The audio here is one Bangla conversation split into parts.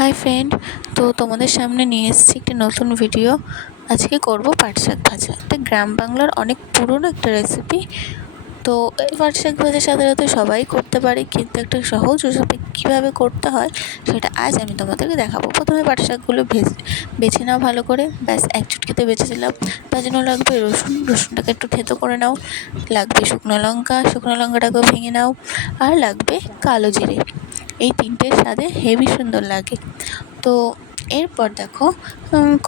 হাই ফ্রেন্ড, তো তোমাদের সামনে নিয়ে এসেছি একটি নতুন ভিডিও। আজকে করব পাট শাক ভাজা। এটা গ্রাম বাংলার অনেক পুরনো একটা রেসিপি। তো এই পাট শাক ভাজা সাধারণত সবাই করতে পারে, কিন্তু একটা সহজ রেসিপি কীভাবে করতে হয় সেটা আজ আমি তোমাদেরকে দেখাবো। প্রথমে পাট শাকগুলো বেছে নাও ভালো করে, ব্যাস এক চুটকিতে বেছে দিলাম। তার জন্য লাগবে রসুনটাকে একটু থেতো করে নাও, লাগবে শুকনো লঙ্কাটাকেও ভেঙে নাও, আর লাগবে কালো জিরে। এই তিনটের স্বাদে হেভি সুন্দর লাগে। তো এরপর দেখো,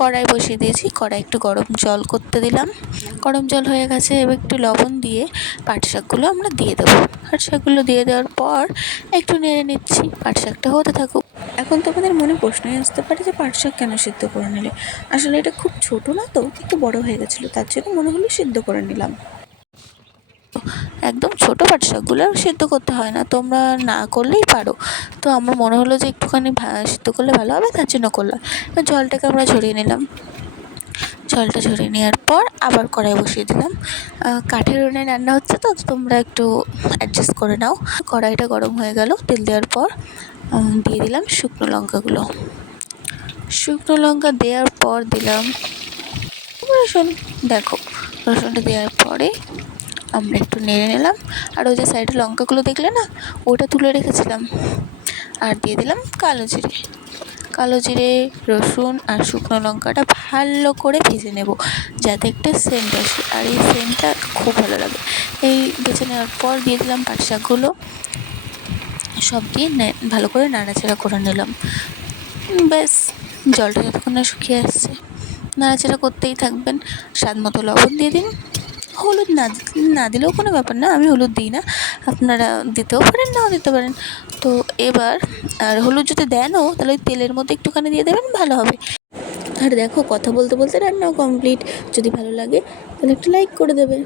কড়াই বসিয়ে দিয়েছি। কড়াই একটু গরম জল করতে দিলাম। গরম জল হয়ে গেছে, এবার একটু লবণ দিয়ে পাট শাকগুলো আমরা দিয়ে দেবো। পাট শাকগুলো দিয়ে দেওয়ার পর একটু নেড়ে নিচ্ছি, পাট শাকটা হতে থাকুক। এখন তোমাদের মনে প্রশ্নই আসতে পারে যে পাট শাক কেন সিদ্ধ করে নিলে। আসলে এটা খুব ছোটো না, তো একটু বড়ো হয়ে গেছিলো, তার জন্য মনে হলো সিদ্ধ করে নিলাম। একদম ছোটো পাট শাকগুলো সিদ্ধ করতে হয় না, তোমরা না করলেই পারো। তো আমার মনে হলো যে একটুখানি সিদ্ধ করলে ভালো হবে, তার জন্য করলাম। এবার জলটাকে আমরা ঝরিয়ে নিলাম। জলটা ঝরিয়ে নেওয়ার পর আবার কড়াই বসিয়ে দিলাম। কাঠের উনুনে রান্না হচ্ছে, তো তোমরা একটু অ্যাডজাস্ট করে নাও। কড়াইটা গরম হয়ে গেল, তেল দেওয়ার পর দিয়ে দিলাম শুকনো লঙ্কাগুলো। শুকনো লঙ্কা দেওয়ার পর দিলাম রসুন। দেখো, রসুনটা দেওয়ার পরে আমরা একটু নেড়ে নিলাম। আর ওই যে সাইডে লঙ্কাগুলো দেখলে না, ওটা তুলে রেখেছিলাম। আর দিয়ে দিলাম কালো জিরে, রসুন আর শুকনো লঙ্কাটা ভালো করে ভেজে নেব, যাতে একটা সেন্ট আসে, আর এই সেন্টটা খুব ভালো লাগে। এই ভেজে নেওয়ার পর দিয়ে দিলাম পাট শাকগুলো। সব দিয়ে ভালো করে নাড়াচাড়া করে নিলাম। ব্যাস, জলটা যতক্ষণ না শুকিয়ে আসছে নাড়াচাড়া করতেই থাকবেন। স্বাদ মতো লবণ দিয়ে দিন। হলুদ না দিলেও কোনো ব্যাপার না, আমি হলুদ দিই না, আপনারা দিতেও পারেন নাও দিতে পারেন। তো এবার আর হলুদ যদি দেনও, তাহলে ওই তেলের মধ্যে একটুখানি দিয়ে দেবেন, ভালো হবে। আর দেখো, কথা বলতে বলতে রান্নাও কমপ্লিট। যদি ভালো লাগে তাহলে একটু লাইক করে দেবে।